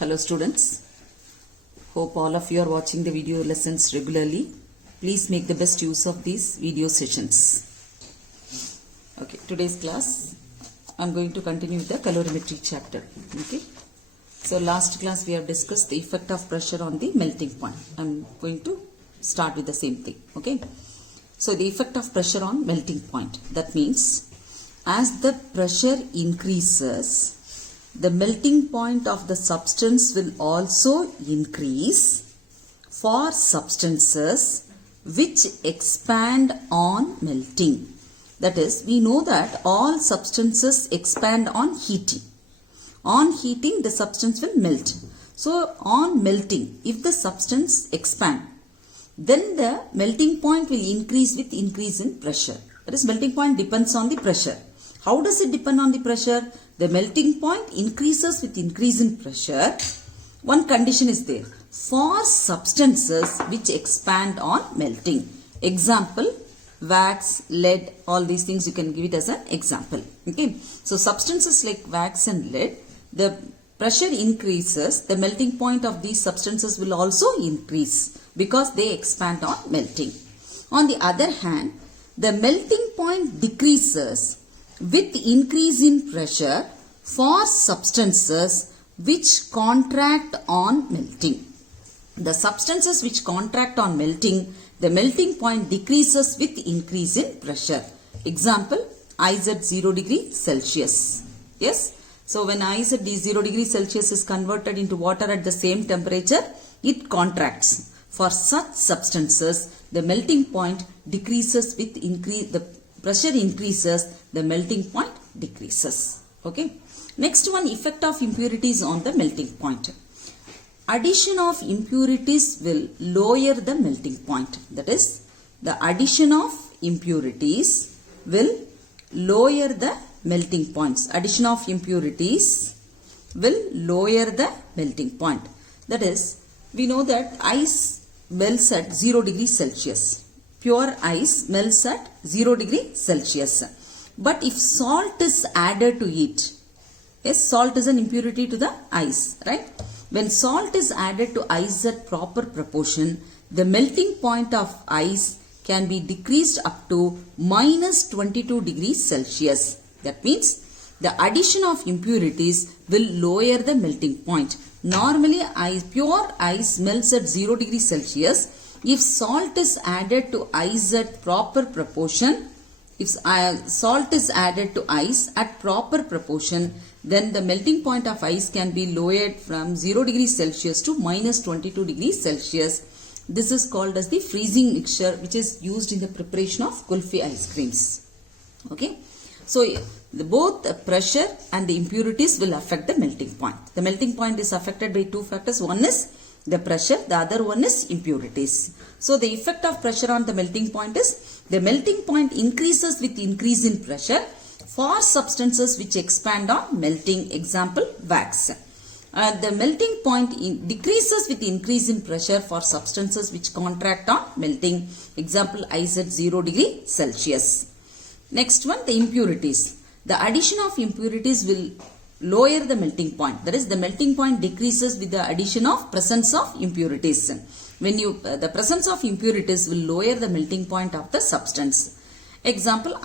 Hello students, hope all of you are watching the video lessons regularly. Please make the best use of these video sessions. Okay, today's class I am going to continue with the calorimetry chapter. Okay, so last class we have discussed the effect of pressure on the melting point. I am going to start with the same thing. Okay, so the effect of pressure on melting point, that means as the pressure increases, the melting point of the substance will also increase for substances which expand on melting. That is, we know that all substances expand on heating. On heating, the substance will melt. So, on melting, if the substance expand, then the melting point will increase with increase in pressure. That is, melting point depends on the pressure. How does it depend on the pressure? The melting point increases with increase in pressure. One condition is there for substances which expand on melting. Example, wax, lead, all these things you can give it as an example. Okay. So, substances like wax and lead, the pressure increases, the melting point of these substances will also increase because they expand on melting. On the other hand, the melting point decreases with increase in pressure for substances which contract on melting. The substances which contract on melting, the melting point decreases with increase in pressure. Example, ice at 0 degree Celsius. Yes. So, when ice at 0 degree Celsius is converted into water at the same temperature, it contracts. For such substances, the melting point decreases with increase, the pressure increases, the melting point decreases. Okay. Next one, effect of impurities on the melting point. Addition of impurities will lower the melting point. That is, the addition of impurities will lower the melting points. Addition of impurities will lower the melting point. That is, we know that ice melts at 0 degree Celsius. Pure ice melts at 0 degree Celsius. But if salt is added to it, yes, salt is an impurity to the ice, right? When salt is added to ice at proper proportion, the melting point of ice can be decreased up to minus 22 degrees Celsius. That means the addition of impurities will lower the melting point. Normally, pure ice melts at 0 degrees Celsius. If salt is added to ice at proper proportion, if salt is added to ice at proper proportion, then the melting point of ice can be lowered from 0 degrees Celsius to minus 22 degrees Celsius. This is called as the freezing mixture, which is used in the preparation of kulfi ice creams. Okay. So, both the pressure and the impurities will affect the melting point. The melting point is affected by two factors. One is the pressure, the other one is impurities. So, the effect of pressure on the melting point is the melting point increases with increase in pressure for substances which expand on melting. Example, wax. The melting point decreases with increase in pressure for substances which contract on melting. Example, ice at 0 degree Celsius. Next one, the impurities. The addition of impurities will lower the melting point. That is, the melting point decreases with the addition of presence of impurities. When the presence of impurities will lower the melting point of the substance. Example,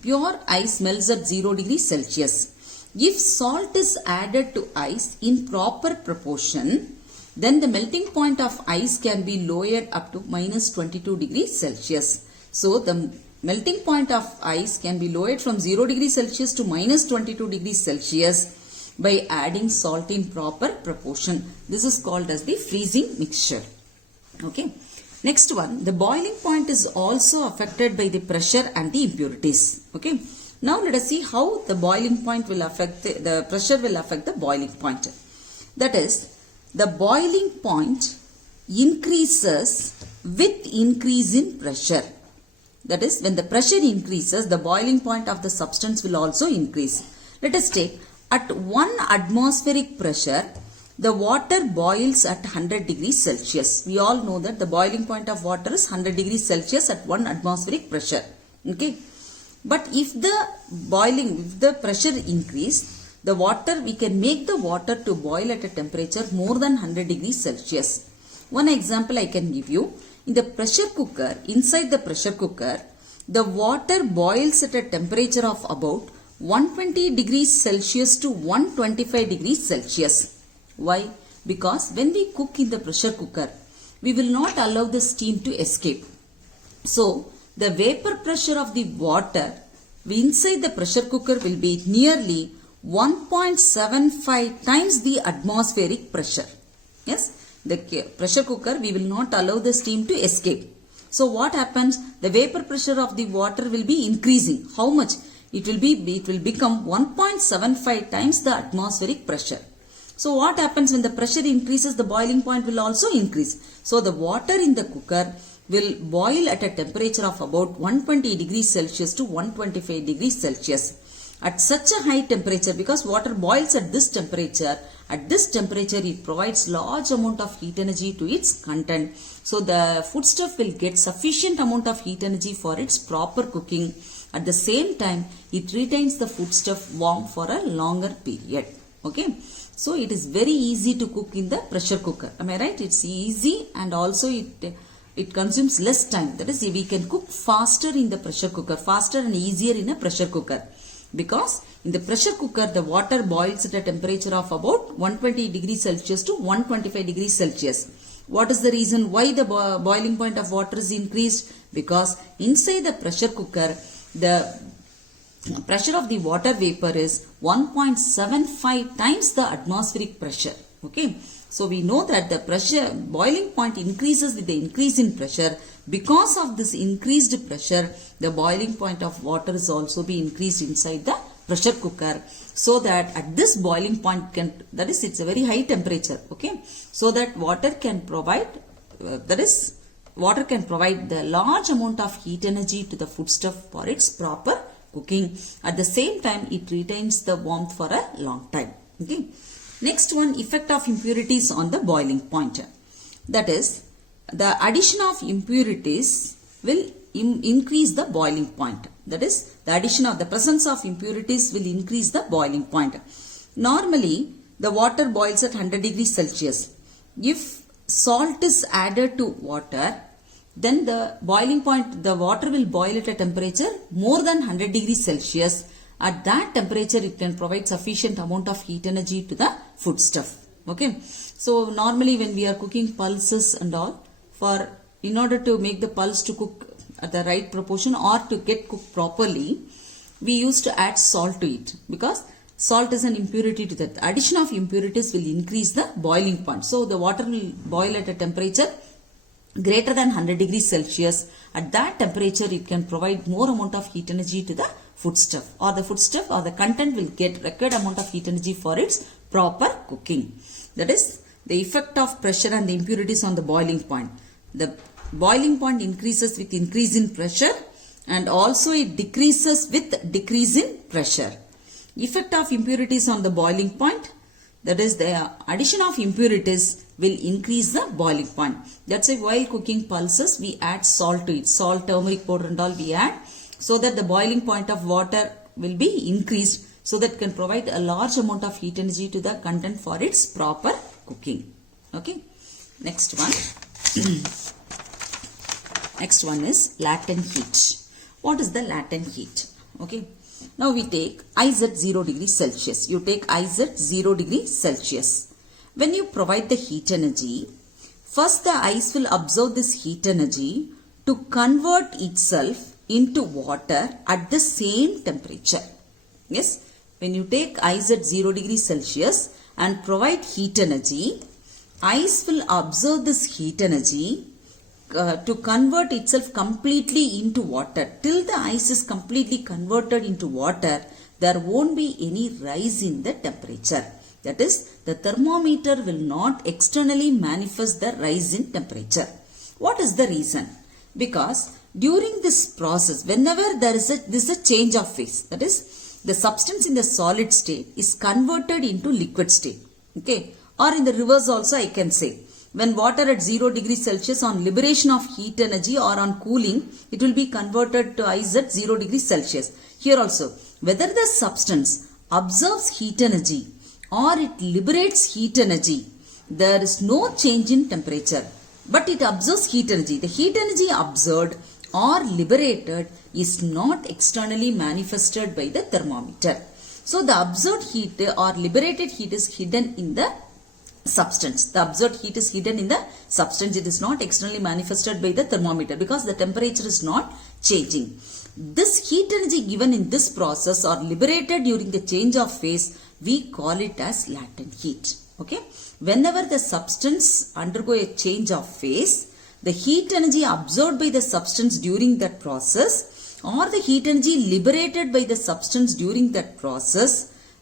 pure ice melts at 0 degrees Celsius. If salt is added to ice in proper proportion, then the melting point of ice can be lowered up to minus 22 degrees Celsius. So, the melting point of ice can be lowered from 0 degrees Celsius to minus 22 degrees Celsius by adding salt in proper proportion. This is called as the freezing mixture. Okay. Next one, the boiling point is also affected by the pressure and the impurities. Okay. Now let us see how the boiling point will affect, the pressure will affect the boiling point. That is, the boiling point increases with increase in pressure. That is, when the pressure increases, the boiling point of the substance will also increase. Let us take, at 1 atmospheric pressure, the water boils at 100 degrees Celsius. We all know that the boiling point of water is 100 degrees Celsius at 1 atmospheric pressure. Okay. But if the pressure increase, the water, we can make the water to boil at a temperature more than 100 degrees Celsius. One example I can give you. In the pressure cooker, inside the pressure cooker, the water boils at a temperature of about 120 degrees Celsius to 125 degrees Celsius. Why? Because when we cook in the pressure cooker, we will not allow the steam to escape. So, the vapor pressure of the water inside the pressure cooker will be nearly 1.75 times the atmospheric pressure. Yes, the pressure cooker, we will not allow the steam to escape. So what happens? The vapor pressure of the water will be increasing. How much? It will become 1.75 times the atmospheric pressure. So what happens when the pressure increases? The boiling point will also increase. So the water in the cooker will boil at a temperature of about 120 degrees Celsius to 125 degrees Celsius. At such a high temperature, because water boils at this temperature it provides large amount of heat energy to its content. So the foodstuff will get sufficient amount of heat energy for its proper cooking. At the same time, it retains the foodstuff warm for a longer period. Okay. So it is very easy to cook in the pressure cooker. Am I right? It's easy, and also it consumes less time. That is, we can cook faster in the pressure cooker, faster and easier in a pressure cooker. Because in the pressure cooker, the water boils at a temperature of about 120 degrees Celsius to 125 degrees Celsius. What is the reason why the boiling point of water is increased? Because inside the pressure cooker, the pressure of the water vapor is 1.75 times the atmospheric pressure. Okay. So we know that the boiling point increases with the increase in pressure. Because of this increased pressure, the boiling point of water is also be increased inside the pressure cooker, so that at this boiling point it's a very high temperature. Okay. So that water can provide the large amount of heat energy to the foodstuff for its proper cooking. At the same time, it retains the warmth for a long time. Okay. Next one, effect of impurities on the boiling point. That is, the addition of impurities will increase the boiling point. That is, the presence of impurities will increase the boiling point. Normally, the water boils at 100 degrees Celsius. If salt is added to water, then the boiling point, the water will boil at a temperature more than 100 degrees Celsius. At that temperature, it can provide sufficient amount of heat energy to the foodstuff. Okay. So normally when we are cooking pulses and all, in order to make the pulse to cook at the right proportion or to get cooked properly, we used to add salt to it, because salt is an impurity to that. The addition of impurities will increase the boiling point. So the water will boil at a temperature greater than 100 degrees Celsius. At that temperature, it can provide more amount of heat energy to the foodstuff, or the content will get required amount of heat energy for its proper cooking. That is the effect of pressure and the impurities on the boiling point. The boiling point increases with increase in pressure, and also it decreases with decrease in pressure. Effect of impurities on the boiling point, that is, the addition of impurities will increase the boiling point. That's why while cooking pulses, we add salt to it. Salt, turmeric powder and all we add, so that the boiling point of water will be increased, so that can provide a large amount of heat energy to the content for its proper cooking. Okay. Next one. Next one is latent heat. What is the latent heat? Okay. Now we take ice at 0 degrees Celsius. You take ice at 0 degrees Celsius. When you provide the heat energy, first the ice will absorb this heat energy to convert itself into water at the same temperature. Yes, when you take ice at 0 degrees Celsius and provide heat energy, ice will absorb this heat energy to convert itself completely into water. Till the ice is completely converted into water, there won't be any rise in the temperature. That is, the thermometer will not externally manifest the rise in temperature. What is the reason? Because during this process, whenever there is a change of phase, that is, the substance in the solid state is converted into liquid state. Okay. Or in the reverse also I can say, when water at 0 degrees Celsius, on liberation of heat energy or on cooling, it will be converted to ice at 0 degrees Celsius. Here also, whether the substance absorbs heat energy or it liberates heat energy, there is no change in temperature, but it absorbs heat energy. The heat energy absorbed or liberated is not externally manifested by the thermometer. So the absorbed heat or liberated heat is hidden in the substance. The absorbed heat is hidden in the substance. It is not externally manifested by the thermometer because the temperature is not changing. This heat energy given in this process or liberated during the change of phase, we call it as latent heat. Okay. Whenever the substance undergo a change of phase, the heat energy absorbed by the substance during that process or the heat energy liberated by the substance during that process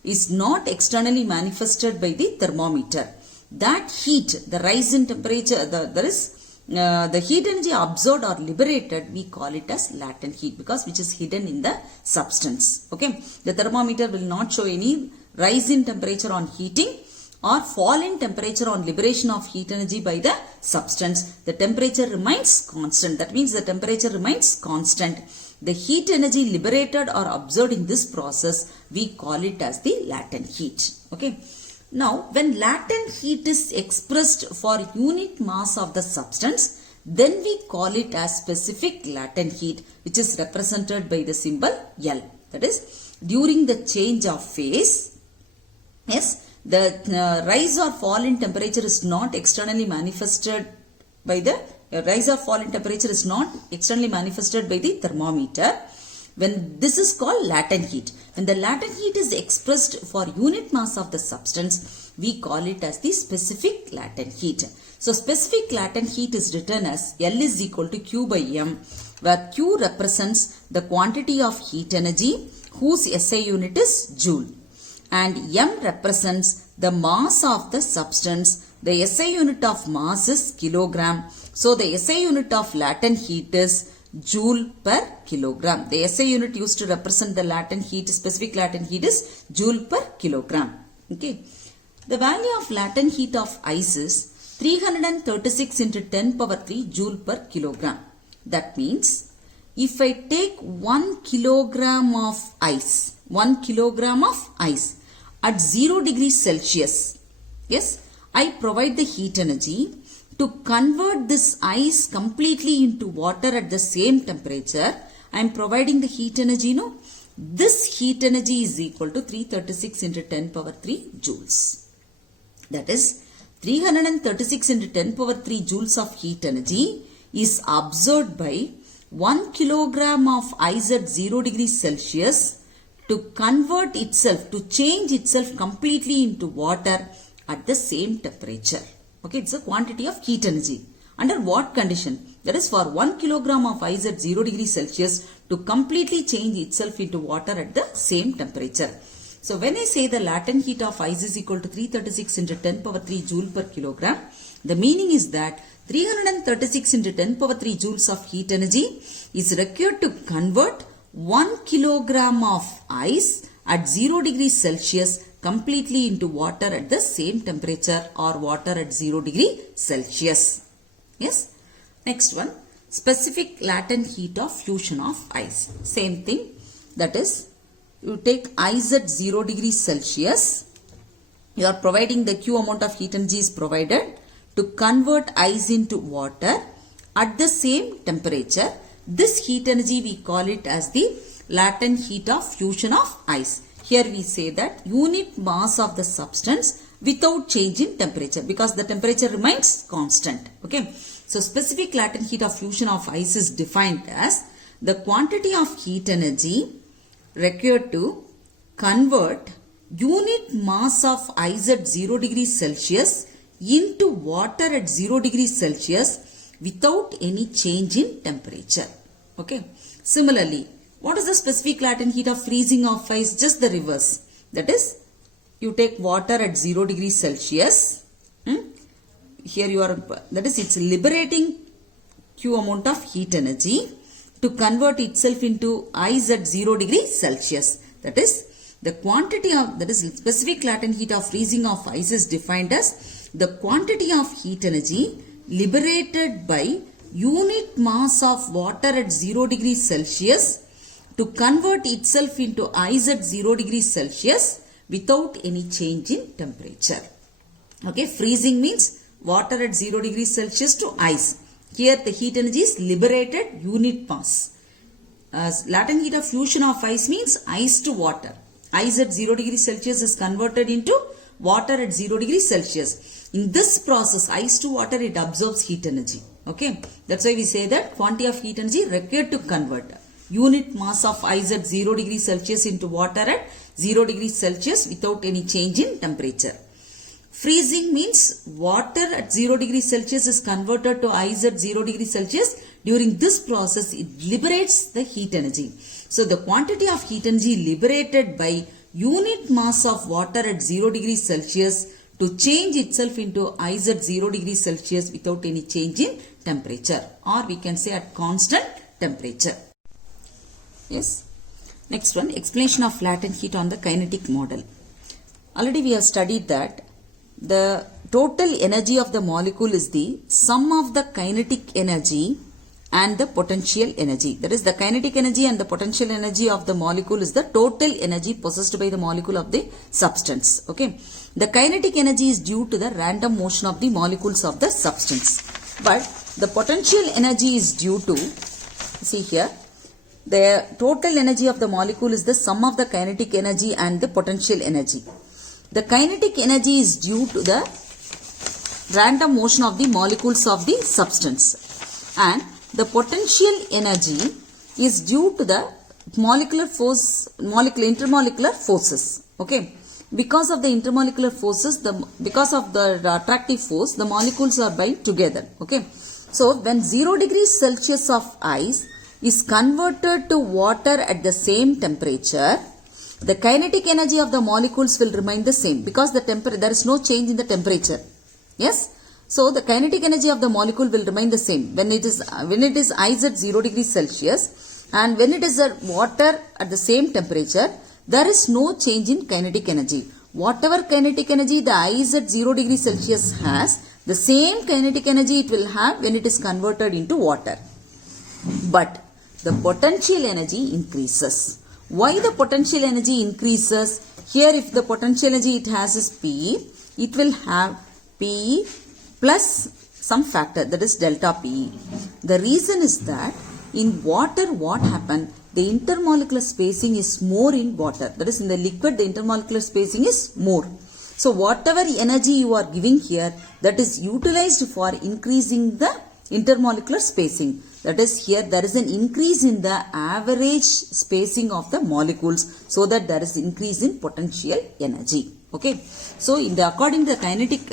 is not externally manifested by the thermometer. That heat, the rise in temperature, the heat energy absorbed or liberated, we call it as latent heat because which is hidden in the substance. Okay. The thermometer will not show any rise in temperature on heating or fall in temperature on liberation of heat energy by the substance. The temperature remains constant. That means the temperature remains constant. The heat energy liberated or absorbed in this process, we call it as the latent heat. Okay. Now, when latent heat is expressed for unit mass of the substance, then we call it as specific latent heat, which is represented by the symbol L. That is, during the change of phase, yes, the rise or fall in temperature is not externally manifested by the rise or fall in temperature is not externally manifested by the thermometer. When this is called latent heat. When the latent heat is expressed for unit mass of the substance, we call it as the specific latent heat. So specific latent heat is written as L is equal to Q by M, where Q represents the quantity of heat energy whose SI unit is joule. And M represents the mass of the substance. The SI unit of mass is kilogram. So the SI unit of latent heat is joule per kilogram. The SI unit used to represent the latent heat, specific latent heat is joule per kilogram. Okay. The value of latent heat of ice is 336 into 10 power 3 joule per kilogram. That means if I take 1 kilogram of ice, 1 kilogram of ice at 0 degrees Celsius, yes, I provide the heat energy to convert this ice completely into water at the same temperature. I am providing the heat energy, no? This heat energy is equal to 336 into 10 power 3 joules. That is 336 into 10 power 3 joules of heat energy is absorbed by 1 kilogram of ice at 0 degrees Celsius to convert itself, to change itself completely into water at the same temperature. Okay, it's a quantity of heat energy. Under what condition? That is for 1 kilogram of ice at 0 degrees Celsius to completely change itself into water at the same temperature. So when I say the latent heat of ice is equal to 336 into 10 power 3 joule per kilogram, the meaning is that 336 into 10 power 3 joules of heat energy is required to convert 1 kilogram of ice at 0 degrees Celsius completely into water at the same temperature or water at 0 degree Celsius. Yes. Next one, specific latent heat of fusion of ice. Same thing. That is, you take ice at 0 degrees Celsius. You are providing the Q amount of heat energy is provided to convert ice into water at the same temperature. This heat energy we call it as the latent heat of fusion of ice. Here we say that unit mass of the substance without change in temperature because the temperature remains constant. Okay. So specific latent heat of fusion of ice is defined as the quantity of heat energy required to convert unit mass of ice at 0 degrees Celsius into water at 0 degrees Celsius without any change in temperature. Okay. Similarly, what is the specific latent heat of freezing of ice? Just the reverse. That is, you take water at 0 degrees Celsius. Here you are, that is, it's liberating Q amount of heat energy to convert itself into ice at 0 degrees Celsius. That is, the quantity of, that is, specific latent heat of freezing of ice is defined as the quantity of heat energy liberated by unit mass of water at 0 degrees Celsius to convert itself into ice at 0 degrees Celsius without any change in temperature. Okay, freezing means water at 0 degrees Celsius to ice. Here the heat energy is liberated unit mass. Latent heat of fusion of ice means ice to water. Ice at 0 degrees Celsius is converted into water at 0 degrees Celsius. In this process, ice to water, it absorbs heat energy. Okay, that's why we say that quantity of heat energy required to convert unit mass of ice at 0 degrees Celsius into water at 0 degrees Celsius without any change in temperature. Freezing means water at 0 degrees Celsius is converted to ice at 0 degrees Celsius. During this process, it liberates the heat energy. So, the quantity of heat energy liberated by unit mass of water at 0 degrees Celsius to change itself into ice at 0 degrees Celsius without any change in temperature, or we can say at constant temperature. Yes. Next one, explanation of latent heat on the kinetic model. Already we have studied that the total energy of the molecule is the sum of the kinetic energy and the potential energy. That is, the kinetic energy and the potential energy of the molecule is the total energy possessed by the molecule of the substance. Okay. The kinetic energy is due to the random motion of the molecules of the substance. But the potential energy is due to, see here, the total energy of the molecule is the sum of the kinetic energy and the potential energy. The kinetic energy is due to the random motion of the molecules of the substance, and the potential energy is due to the intermolecular forces. Okay, because of the intermolecular forces, because of the attractive force, the molecules are bind together. Okay, so when 0 degrees Celsius of ice is converted to water at the same temperature, the kinetic energy of the molecules will remain the same because there is no change in the temperature. Yes. So the kinetic energy of the molecule will remain the same when it is ice at 0 degrees Celsius, and when it is water at the same temperature, there is no change in kinetic energy. Whatever kinetic energy the ice at 0 degrees Celsius has, the same kinetic energy it will have when it is converted into water. But the potential energy increases. Why the potential energy increases? Here, if the potential energy it has is P, it will have P plus some factor, that is delta P. The reason is that in water, what happened? The intermolecular spacing is more in water. That is, in the liquid, the intermolecular spacing is more. So, whatever energy you are giving here, that is utilized for increasing the intermolecular spacing. That is, here there is an increase in the average spacing of the molecules, so that there is increase in potential energy. Okay. So, according to the kinetic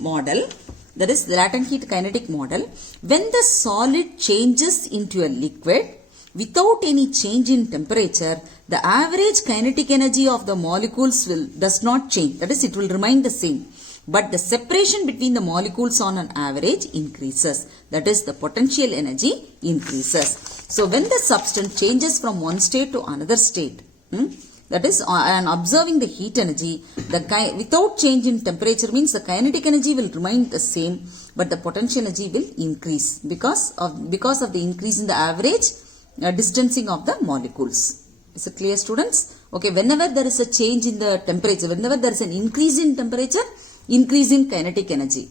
model, that is the latent heat kinetic model, when the solid changes into a liquid without any change in temperature, the average kinetic energy of the molecules does not change. That is, it will remain the same. But the separation between the molecules on an average increases. That is, the potential energy increases. So, when the substance changes from one state to another state, that is, and observing the heat energy, without change in temperature means the kinetic energy will remain the same, but the potential energy will increase because of the increase in the average distancing of the molecules. Is it clear, students? Okay, whenever there is a change in the temperature, whenever there is an increase in temperature, increase in kinetic energy.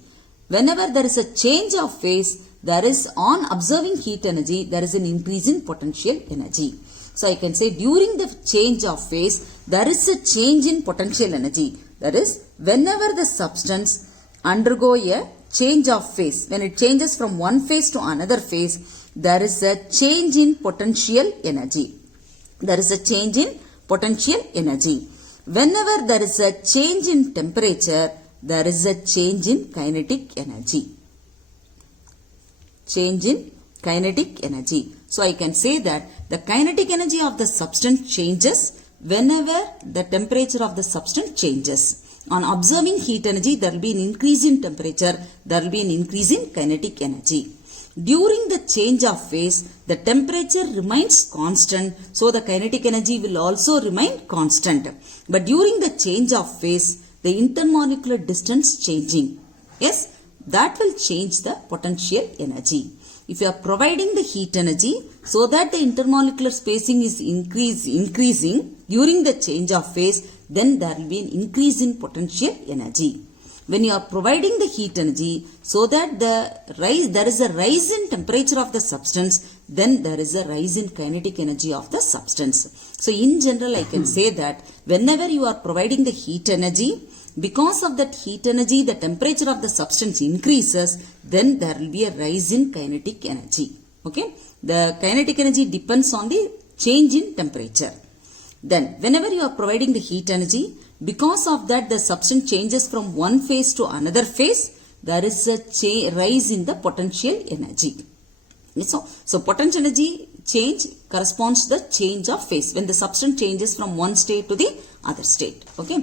Whenever there is a change of phase, there is, on observing heat energy, there is an increase in potential energy. So, I can say during the change of phase, there is a change in potential energy. That is, whenever the substance undergo a change of phase, when it changes from one phase to another phase, there is a change in potential energy. There is a change in potential energy. Whenever there is a change in temperature, there is a change in kinetic energy. Change in kinetic energy. So, I can say that the kinetic energy of the substance changes whenever the temperature of the substance changes. On observing heat energy, there will be an increase in temperature, there will be an increase in kinetic energy. During the change of phase, the temperature remains constant, so the kinetic energy will also remain constant. But during the change of phase, the intermolecular distance changing. Yes, that will change the potential energy. if you are providing the heat energy so that the intermolecular spacing is increasing during the change of phase, then there will be an increase in potential energy. When you are providing the heat energy so that there is a rise in temperature of the substance, then there is a rise in kinetic energy of the substance. So in general, I can say that whenever you are providing the heat energy, because of that heat energy, the temperature of the substance increases, then there will be a rise in kinetic energy. Okay, the kinetic energy depends on the change in temperature. Then whenever you are providing the heat energy, because of that the substance changes from one phase to another phase, there is a rise in the potential energy. So potential energy change corresponds to the change of phase when the substance changes from one state to the other state. Okay.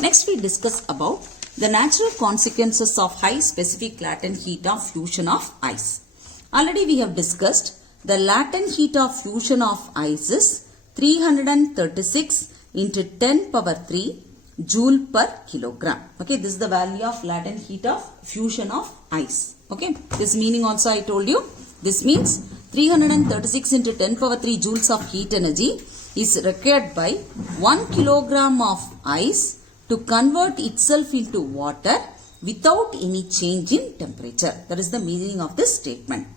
Next we discuss about the natural consequences of high specific latent heat of fusion of ice. Already we have discussed the latent heat of fusion of ice is 336 into 10 power 3 joule per kilogram. Okay, this is the value of latent heat of fusion of ice. Okay, this meaning also I told you. This means 336 into 10 power 3 joules of heat energy is required by 1 kilogram of ice to convert itself into water without any change in temperature. That is the meaning of this statement.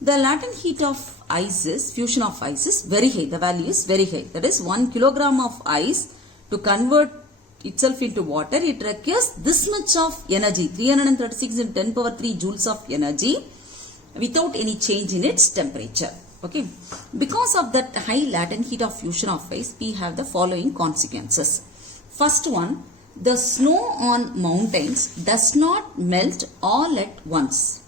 The latent heat of ice is, fusion of ice is very high. The value is very high. That is 1 kilogram of ice to convert itself into water. It requires this much of energy, 336 in 10 power 3 joules of energy without any change in its temperature. Okay. Because of that high latent heat of fusion of ice, we have the following consequences. First one, the snow on mountains does not melt all at once.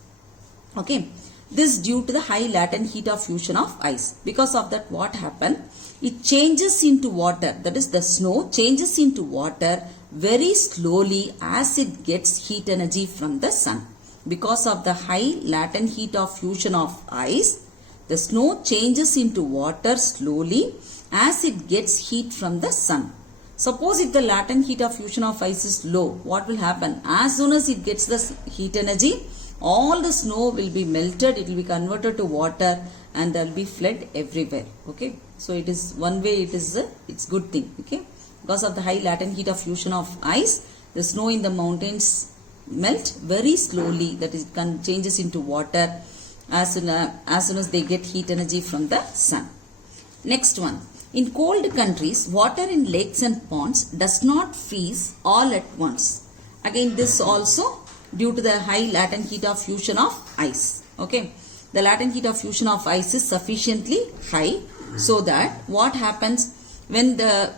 Okay. This due to the high latent heat of fusion of ice. Because of that, what happened? It changes into water. That is, the snow changes into water very slowly as it gets heat energy from the sun. Because of the high latent heat of fusion of ice, the snow changes into water slowly as it gets heat from the sun. Suppose if the latent heat of fusion of ice is low, what will happen? As soon as it gets the heat energy, all the snow will be melted, it will be converted to water and there will be flood everywhere. Okay. So it is one way it's good thing. Okay. Because of the high latent heat of fusion of ice, the snow in the mountains melt very slowly, that is changes into water as soon as they get heat energy from the sun. Next one. In cold countries, water in lakes and ponds does not freeze all at once. Again, this also due to the high latent heat of fusion of ice. Okay. The latent heat of fusion of ice is sufficiently high, so that what happens when the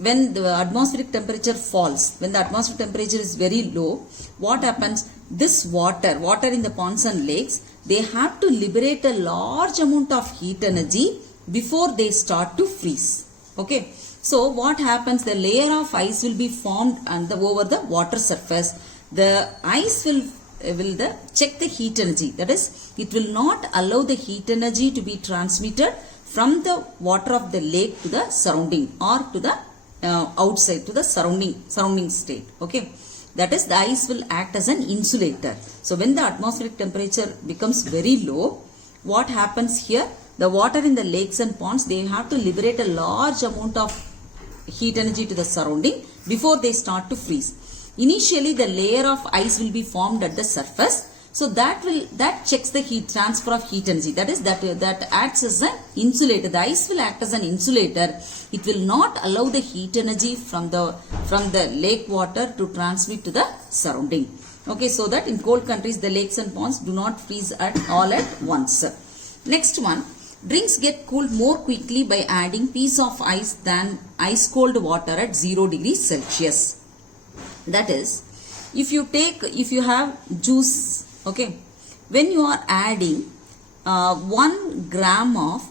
atmospheric temperature falls, when the atmospheric temperature is very low, what happens? This water in the ponds and lakes, they have to liberate a large amount of heat energy before they start to freeze. Okay. So what happens? The layer of ice will be formed over the water surface. The ice will check the heat energy. That is, it will not allow the heat energy to be transmitted from the water of the lake to the surrounding or to the outside to the surrounding state. Okay. That is, the ice will act as an insulator. So when the atmospheric temperature becomes very low, what happens here? The water in the lakes and ponds, they have to liberate a large amount of heat energy to the surrounding before they start to freeze. Initially, the layer of ice will be formed at the surface. So that checks the heat transfer of heat energy. That is, that acts as an insulator. The ice will act as an insulator. It will not allow the heat energy from the lake water to transmit to the surrounding. Okay, so that in cold countries, the lakes and ponds do not freeze all at once. Next one. Drinks get cooled more quickly by adding piece of ice than ice cold water at 0 degrees Celsius. That is, if you have juice, okay, when you are adding 1 gram of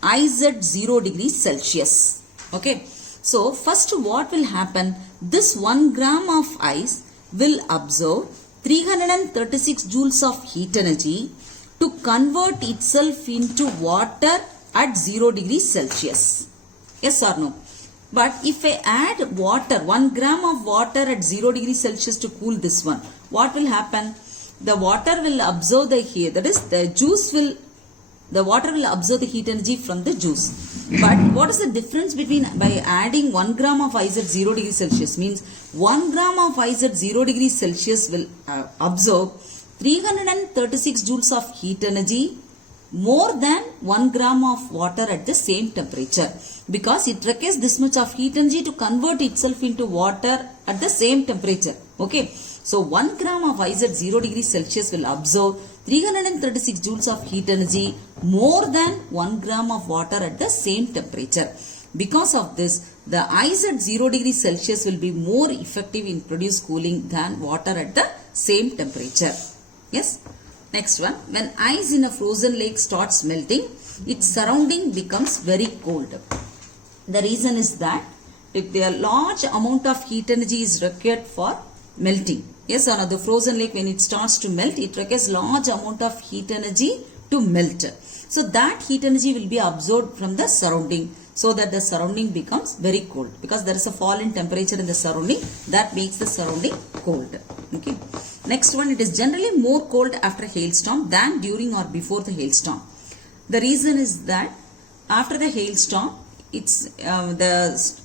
ice at 0 degrees Celsius, okay, so first what will happen? This 1 gram of ice will absorb 336 joules of heat energy to convert itself into water at 0 degrees Celsius. Yes or no? But if I add water, 1 gram of water at 0 degrees Celsius to cool this one, what will happen? the water will absorb the heat, that is the water will absorb the heat energy from the juice. But what is the difference between, by adding 1 gram of ice at 0 degrees Celsius, means 1 gram of ice at 0 degrees Celsius will absorb 336 joules of heat energy more than 1 gram of water at the same temperature, because it requires this much of heat energy to convert itself into water at the same temperature. Okay, so 1 gram of ice at 0 degrees Celsius will absorb 336 joules of heat energy more than 1 gram of water at the same temperature. Because of this, the ice at 0 degrees Celsius will be more effective in produce cooling than water at the same temperature. Yes. Next one, when ice in a frozen lake starts melting, its surrounding becomes very cold. The reason is that if a large amount of heat energy is required for melting. Yes or no? The frozen lake, when it starts to melt, it requires large amount of heat energy to melt. So that heat energy will be absorbed from the surrounding, so that the surrounding becomes very cold, because there is a fall in temperature in the surrounding that makes the surrounding cold. Okay. Next one, it is generally more cold after hailstorm than during or before the hailstorm. The reason is that after the hailstorm, it's the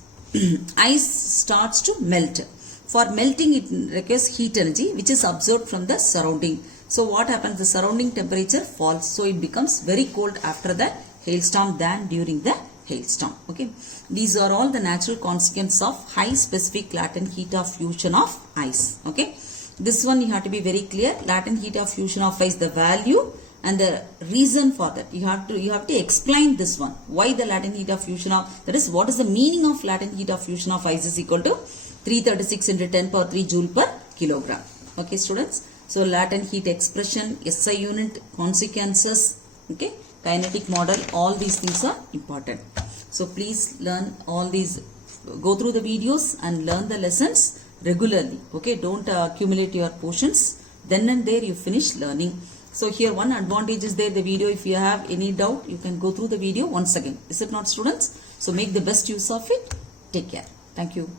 ice starts to melt. For melting, it requires heat energy which is absorbed from the surrounding. So what happens? The surrounding temperature falls. So it becomes very cold after the hailstorm than during the hailstorm. Okay. These are all the natural consequences of high specific latent heat of fusion of ice. Okay. This one you have to be very clear. Latent heat of fusion of ice, the value and the reason for that. You have to explain this one. Why the latent heat of fusion of, that is, what is the meaning of latent heat of fusion of ice is equal to 336 into 10 power 3 joule per kilogram. Okay, students. So latent heat expression, SI unit, consequences, okay, kinetic model, all these things are important. So please learn all these, go through the videos and learn the lessons regularly. Okay, don't accumulate your portions. Then and there you finish learning. So here one advantage is there, the video. If you have any doubt, you can go through the video once again. Is it not, students? So make the best use of it. Take care. Thank you.